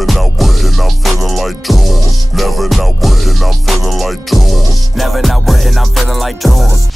Never not working, I'm feeling like Jules. Never not working, I'm feeling like Jules. Never not working, I'm feeling like Jules.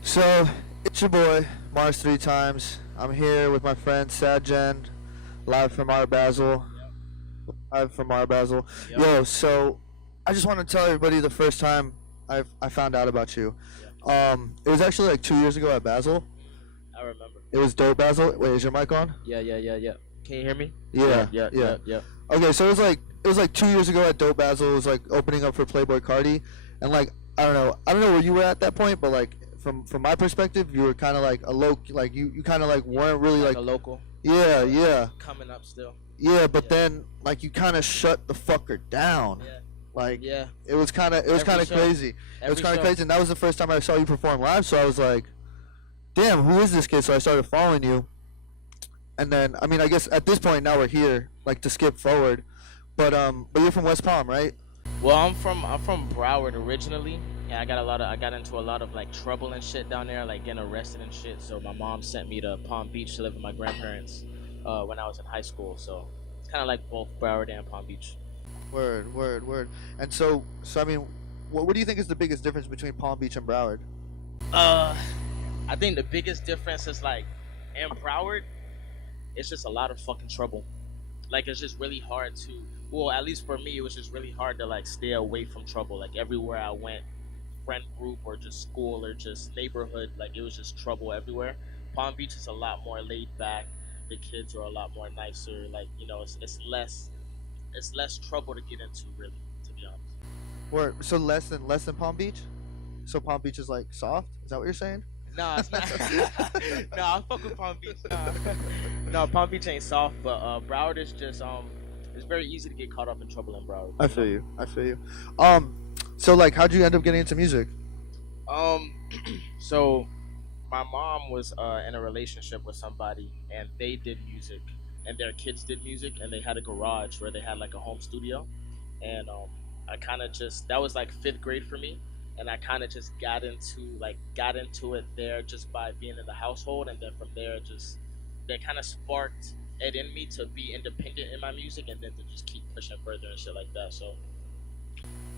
So, it's your boy, Mars 3 times. I'm here with my friend Sadjen, live from our Basel. Yep. Yo, so I just want to tell everybody the first time I found out about you. It was actually like 2 years ago at Basel. I remember. It was dope, Basel. Wait, is your mic on? Yeah. Can you hear me? Yeah. Okay, so it was like 2 years ago at Dope Basel. It was like opening up for Playboy Cardi, and like I don't know where you were at that point, but like from my perspective, you were kind of like a low, like you kind of like weren't really like a local. Yeah. Coming up still. Yeah, but then like you kind of shut the fucker down. Yeah. Like Yeah. it was kind of Every crazy. It was Every kind show. of crazy, and that was the first time I saw you perform live. So I was like, "Damn, who is this kid?" So I started following you, and then I mean, I guess at this point now we're here, like to skip forward, but you're from West Palm, right? Well, I'm from Broward originally, and I got into a lot of like trouble and shit down there, like getting arrested and shit. So my mom sent me to Palm Beach to live with my grandparents when I was in high school. So it's kind of like both Broward and Palm Beach. Word. And so I mean, what do you think is the biggest difference between Palm Beach and Broward? I think the biggest difference is like in Broward, it's just a lot of fucking trouble. Like it's just really hard to, well, at least for me, it was just really hard to like stay away from trouble. Like everywhere I went, friend group or just school or just neighborhood, like it was just trouble everywhere. Palm Beach is a lot more laid back. The kids are a lot more nicer. Like, you know, it's less trouble to get into, really, to be honest. Word. So less than Palm Beach. So Palm Beach is like soft. Is that what you're saying? Nah, it's not. Nah, I fuck with Palm Beach. No, Palm Beach ain't soft, but Broward is just it's very easy to get caught up in trouble in Broward. I feel you. So like, how'd you end up getting into music? So my mom was in a relationship with somebody, and they did music, and their kids did music, and they had a garage where they had like a home studio, and I kind of just, that was like 5th grade for me. And I kind of just got into it there just by being in the household, and then from there that kind of sparked it in me to be independent in my music, and then to just keep pushing further and shit like that. So,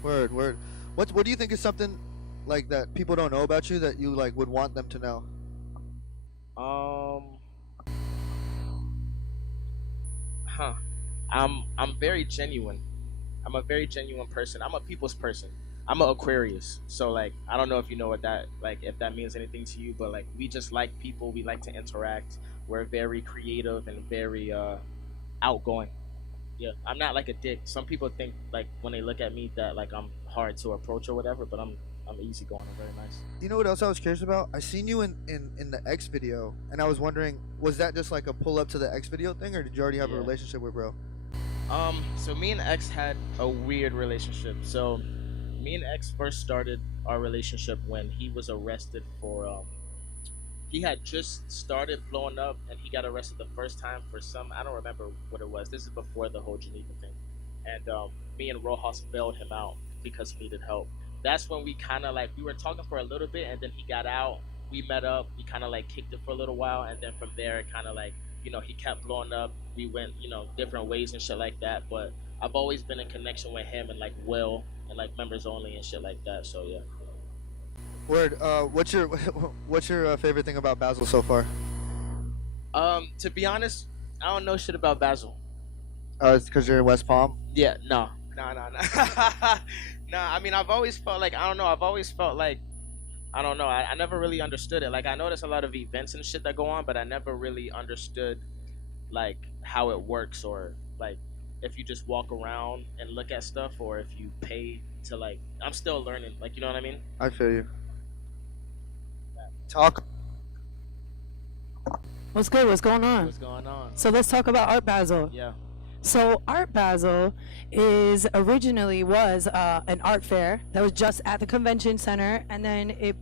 Word. What do you think is something like that people don't know about you that you like would want them to know? I'm very genuine. I'm a very genuine person. I'm a people's person. I'm an Aquarius, so like I don't know if you know what that, like if that means anything to you, but like we just like people. We like to interact. We're very creative and very outgoing. Yeah, I'm not like a dick. Some people think like when they look at me that like I'm hard to approach or whatever, but I'm easygoing. I'm very nice. You know what else I was curious about? I seen you in the X video, and I was wondering, was that just like a pull up to the X video thing, or did you already have a relationship with bro? So me and X had a weird relationship. So me and X first started our relationship when he was arrested for he had just started blowing up, and he got arrested the first time for some, I don't remember what it was. This is before the whole Geneva thing. And me and Rojas bailed him out because he needed help. That's when we kind of like, we were talking for a little bit, and then he got out. We met up. We kind of like kicked it for a little while, and then from there it kind of like, you know, he kept blowing up. We went, you know, different ways and shit like that. But I've always been in connection with him and like Will and like members only and shit like that. So yeah. Word. What's your favorite thing about Basel so far? To be honest, I don't know shit about Basel. It's because you're in West Palm. Yeah, no. Nah, I mean, I've always felt like, I don't know, I never really understood it. Like, I know there's a lot of events and shit that go on, but I never really understood, like, how it works, or, like, if you just walk around and look at stuff, or if you pay to, like, I'm still learning, like, you know what I mean? I feel you. Talk. What's good? What's going on? What's going on? So let's talk about Art Basel. Yeah. So Art Basel was an art fair that was just at the convention center, and then it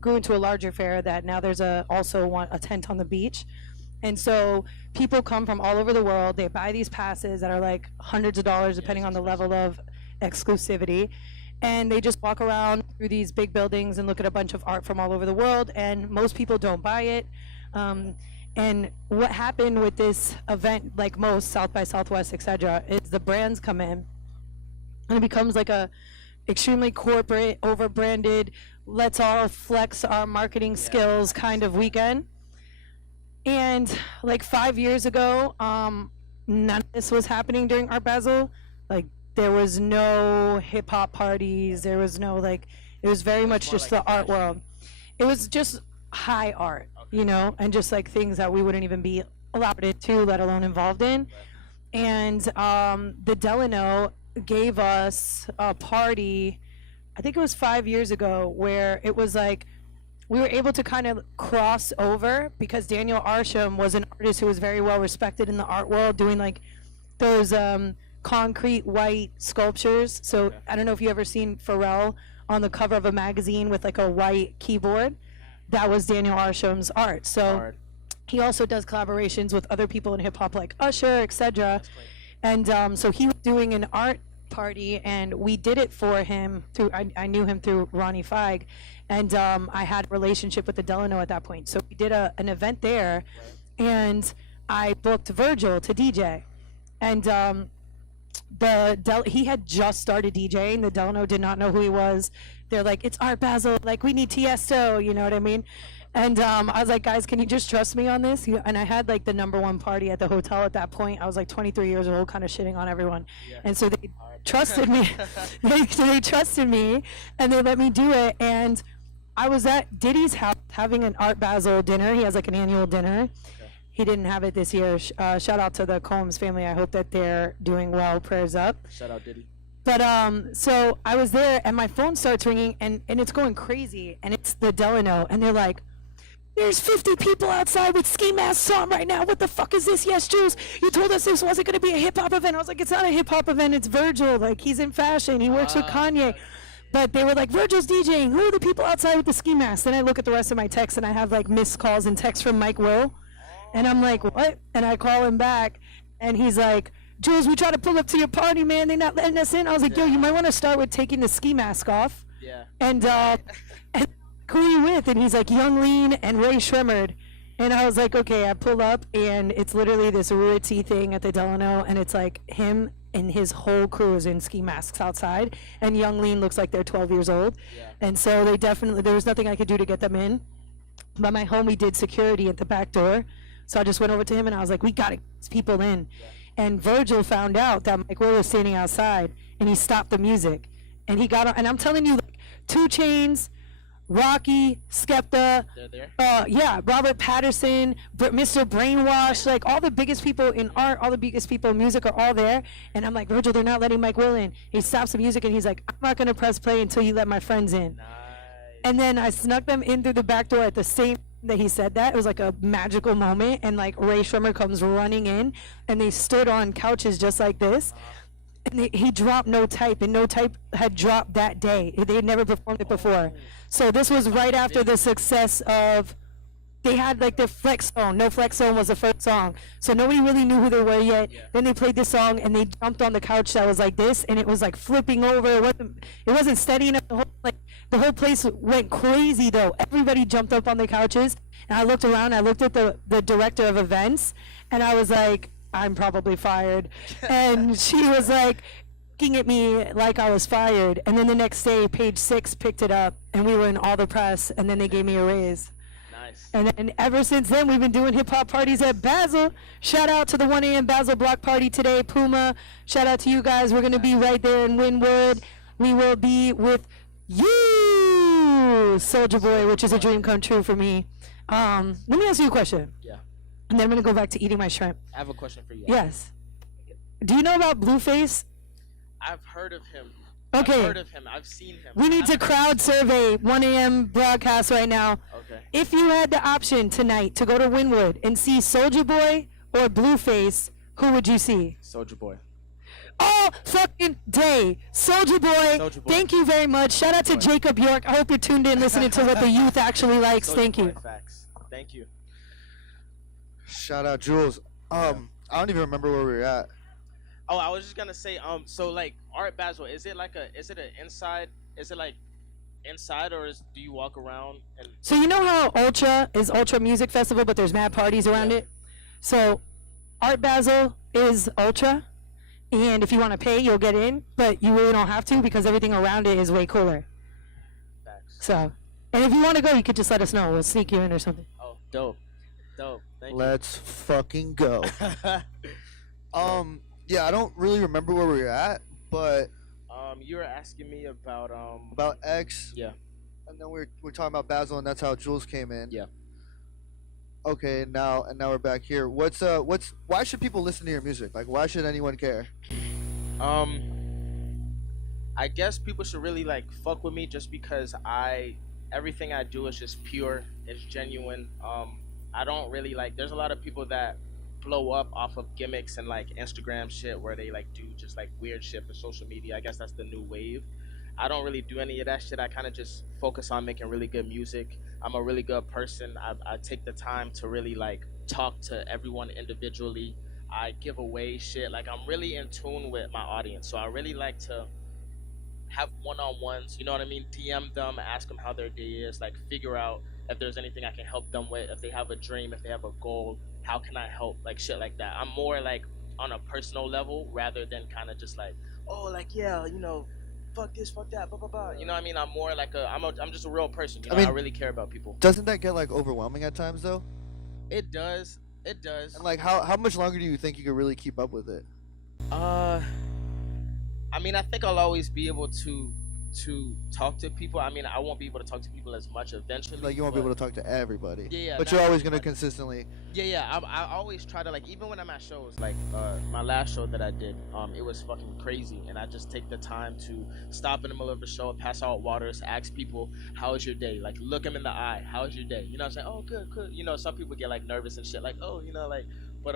grew into a larger fair that now there's also a tent on the beach. And so people come from all over the world. They buy these passes that are like hundreds of dollars depending on the level of exclusivity. And they just walk around through these big buildings and look at a bunch of art from all over the world. And most people don't buy it. And what happened with this event, like most South by Southwest, etc., is the brands come in and it becomes like a extremely corporate, over branded, let's all flex our marketing skills kind of weekend. And like 5 years ago, none of this was happening during Art Basel. Like there was no hip hop parties. There was no like. It was very much just the art world. It was just high art, you know, and just like things that we wouldn't even be allowed into, let alone involved in. And the Delano gave us a party. I think it was 5 years ago, where it was like we were able to kind of cross over because Daniel Arsham was an artist who was very well respected in the art world, doing like those concrete white sculptures. So I don't know if you ever seen Pharrell on the cover of a magazine with like a white keyboard. That was Daniel Arsham's art. So he also does collaborations with other people in hip hop like Usher, etc. And so he was doing an art party, and we did it for him through. I knew him through Ronnie Feig, and I had a relationship with the Delano at that point. So we did an event there, and I booked Virgil to DJ, and he had just started DJing. The Delano did not know who he was. They're like, it's Art Basel, like we need Tiesto, you know what I mean? And I was like, guys, can you just trust me on this? And I had like the #1 party at the hotel at that point. I was like 23 years old, kind of shitting on everyone. And so they trusted me. They trusted me, and they let me do it. And I was at Diddy's house having an Art Basel dinner. He has like an annual dinner. He didn't have it this year. Shout out to the Combs family. I hope that they're doing well. Prayers up. Shout out Diddy. But so I was there, and my phone starts ringing, and it's going crazy, and it's the Delano, and they're like, there's 50 people outside with ski masks on right now. What the fuck is this? Yes, Jules, you told us this wasn't going to be a hip-hop event. I was like, it's not a hip-hop event. It's Virgil. Like, he's in fashion. He works with Kanye. But they were like, Virgil's DJing. Who are the people outside with the ski masks? Then I look at the rest of my texts, and I have, like, missed calls and texts from Mike Will. And I'm like, what? And I call him back, and he's like, Jules, we tried to pull up to your party, man. They're not letting us in. I was like, yo, you might want to start with taking the ski mask off. Yeah. And who are you with? And he's like, Young Lean and Ray Shremmerd. And I was like, okay. I pull up, and it's literally this ritzy thing at the Delano, and it's like him and his whole crew is in ski masks outside, and Young Lean looks like they're 12 years old. Yeah. And so they definitely, there was nothing I could do to get them in. But my homie did security at the back door. So I just went over to him, and I was like, we got to get these people in. Yeah. And Virgil found out that Mike Will was standing outside, and he stopped the music. And he got on, and I'm telling you, like, 2 Chainz, Rocky, Skepta, yeah, Robert Patterson, Mr. Brainwash, like all the biggest people in art, all the biggest people in music are all there. And I'm like, Virgil, they're not letting Mike Will in. He stops the music, and he's like, I'm not going to press play until you let my friends in. Nice. And then I snuck them in through the back door at the same that he said that. It was like a magical moment, and like Ray Shremmerd comes running in, and they stood on couches just like this, and he dropped No Type, and No Type had dropped that day. They had never performed it before. So this was right after the success of, they had like their Flex Zone. No Flex Zone was the first song, so nobody really knew who they were yet. Then they played this song, and they jumped on the couch that was like this, and it was like flipping over. It wasn't steady enough. The whole place went crazy though. Everybody jumped up on the couches, and I looked around. I looked at the director of events, and I was like, I'm probably fired. And she was like looking at me like I was fired. And then the next day, Page Six picked it up, and we were in all the press, and then they gave me a raise. And ever since then, we've been doing hip-hop parties at Basel. Shout out to the 1 a.m. Basel block party today, Puma. Shout out to you guys. We're going to be right there in Wynwood. We will be with you, Soulja Boy, which is a dream come true for me. Let me ask you a question. Yeah. And then I'm going to go back to eating my shrimp. I have a question for you. Yes. Do you know about Blueface? I've heard of him. Okay. I've heard of him. I've seen him. We need to crowd survey 1 a.m. broadcast right now. Okay. If you had the option tonight to go to Wynwood and see Soulja Boy or Blueface, who would you see? Soulja Boy. All fucking day. Soulja Boy, thank you very much. Shout out to Jacob York. I hope you're tuned in listening to what the youth actually likes. Thank you. Facts. Thank you. Shout out Jules. I don't even remember where we were at. Oh, I was just gonna say, so like Art Basel, is it an inside? Is it like inside, or do you walk around and? So you know how Ultra is Ultra Music Festival, but there's mad parties around Yeah. it. So Art Basel is Ultra, and if you want to pay, you'll get in, but you really don't have to because everything around it is way cooler. Facts. So, and if you want to go, you could just let us know. We'll sneak you in or something. Oh, dope, dope. Thank Let's fucking go. you. Yeah, I don't really remember where we were at, but You were asking me about X. Yeah. And then we're talking about Basil, and that's how Jules came in. Yeah. Okay, now we're back here. Why should people listen to your music? Like, why should anyone care? I guess people should really like fuck with me just because everything I do is just pure, it's genuine. I don't really like. There's a lot of people that blow up off of gimmicks and like Instagram shit where they like do just like weird shit for social media. I guess that's the new wave. I don't really do any of that shit. I kind of just focus on making really good music. I'm a really good person. I take the time to really like talk to everyone individually. I give away shit. Like I'm really in tune with my audience. So I really like to have one-on-ones, you know what I mean? DM them, ask them how their day is, like figure out if there's anything I can help them with, if they have a dream, if they have a goal, how can I help, like shit like that. I'm more like on a personal level rather than kind of just like, oh, like, yeah, you know, fuck this, fuck that, blah, blah, blah. You know what I mean? I'm more like I'm just a real person, you know? I really care about people. Doesn't that get like overwhelming at times though? It does. And like, how much longer do you think you could really keep up with it? I mean, I think I'll always be able to talk to people. I mean, I won't be able to talk to people as much eventually. Like, you won't be able to talk to everybody. Yeah, but not you're always gonna everybody. consistently. Yeah. I always try to like, even when I'm at shows, like my last show that I did, it was fucking crazy, and I just take the time to stop in the middle of the show, pass out waters, ask people, "How was your day?" Like, look them in the eye. "How was your day?" You know what I'm saying? "Oh, good, good." You know, some people get like nervous and shit, like, "Oh, you know, like," but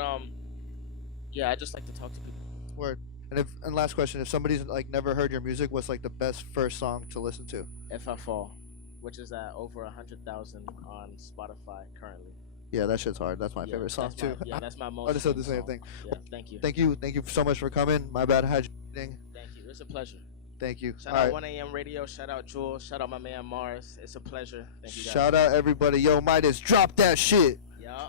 yeah, I just like to talk to people. Word. And last question: if somebody's like never heard your music, what's like the best first song to listen to? If I Fall, which is at over 100,000 on Spotify currently. Yeah, that shit's hard. That's my Yeah, favorite song that's too. yeah, that's my most. I just said the streamed same song. thing. Yeah, thank you. Thank you so much for coming. My bad, Thank you. It's a pleasure. Thank you. Shout All out right. 1 a.m. radio. Shout out Jules. Shout out my man Mars. It's a pleasure. Thank you guys. Shout out everybody. Yo, Midas, drop that shit. Yeah.